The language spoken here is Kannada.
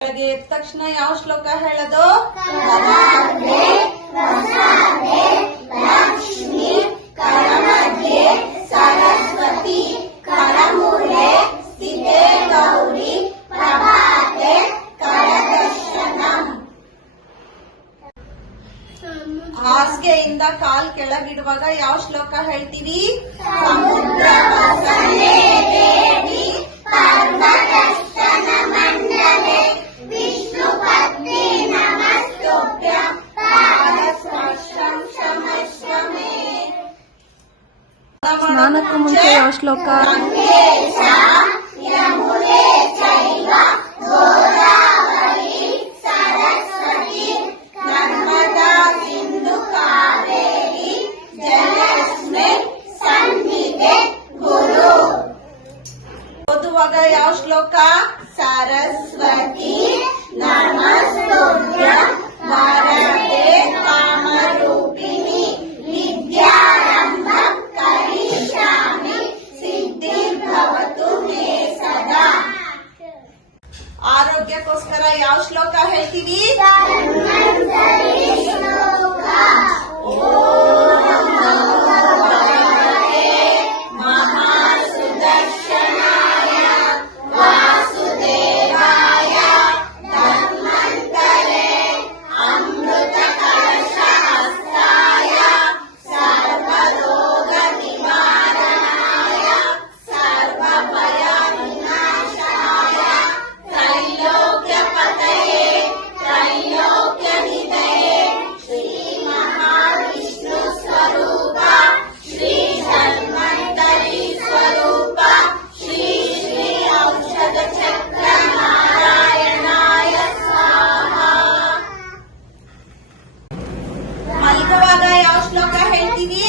ಬೆಳಗ್ಗೆ ಎದ್ದ ತಕ್ಷಣ ಯಾವ ಶ್ಲೋಕ ಹೇಳೋದು? ಲಕ್ಷ್ಮಿ ಕರಮಧ್ಯೆ ಸರಸ್ವತಿ ಕರಮೂಲೆ ಸ್ಥಿತೆ ಗೌರಿ ಪ್ರಭಾತೆ ಕರದರ್ಶನಂ. ಹಾಸಿಗೆಯಿಂದ ಕಾಲ್ ಕೆಳಗಿಡುವಾಗ ಯಾವ ಶ್ಲೋಕ ಹೇಳ್ತೀವಿ? ಸಮುದ್ರ ವಸನೆ ದೇವಿ ಪರ್ವತಸ್ಥನ ಮಂಡಲೆ ವಿಷ್ಣು ಪತ್ನಿ ನಮಸ್ತುಭ್ಯಂ ಪಾದಸ್ಪರ್ಶಂ ಶಮಶ್ರಮೇ. ಸ್ನಾನಕ್ಕೂ ಮುಂಚೆ ಯಾವ ಶ್ಲೋಕ? ಗಂಗೇಶ ಯಮುನೆ ಚೈವ ಗೋದಾವರಿ ಸರಸ್ವತಿ ನರ್ಮದಾ ಸಿಂಧು ಕಾವೇರಿ ಜಲಸ್ಮಿನ್ ಸನ್ನಿಧೆ ಗುರು. ಓದುವಾಗ ಯಾವ ಶ್ಲೋಕ? ಸರಸ್ವತಿ ನಮಸ್ತುಭ್ಯಂ ವರದೆ ಕಾಮರೂಪಿಣಿ ವಿದ್ಯಾರಂಭಂ ಕರಿಷ್ಯಾಮಿ ಸಿದ್ಧಿರ್ಭವತು ಮೇ ಸದಾ. ಆರೋಗ್ಯಕ್ಕೋಸ್ಕರ ಯಾವ ಶ್ಲೋಕ ಹೇಳ್ತೀವಿ? ಮಹಾಸುದರ್ಶನಾಯ ವಾಸುದೇವಾಯ ಧನ್ವಂತರೇ ಅಮೃತ ಕಲಶಹಸ್ತಾಯ ಸರ್ವರೋಗ ನಿವಾರಣಾಯ ಸರ್ವಭಯ ವಿನಾಶಾಯ ತ್ರೈಲೋಕ್ಯ ಪತಯೇ ತ್ರೈಲೋಕ್ಯ ನಿಧಯೇ ಶ್ರೀ ಮಹಾವಿಷ್ಣು ಸ್ವರೂಪ ಶ್ರೀ ಧನ್ವಂತರಿ ಸ್ವರೂಪ ಶ್ರೀ ಶ್ರೀ ಔಷಧ ಚಕ್ರ ನಾರಾಯಣಾಯ ಸ್ವಾಹ. ಮಲಗುವಾಗ ಯಾವ ಶ್ಲೋಕ ಹೇಳ್ತೀವಿ?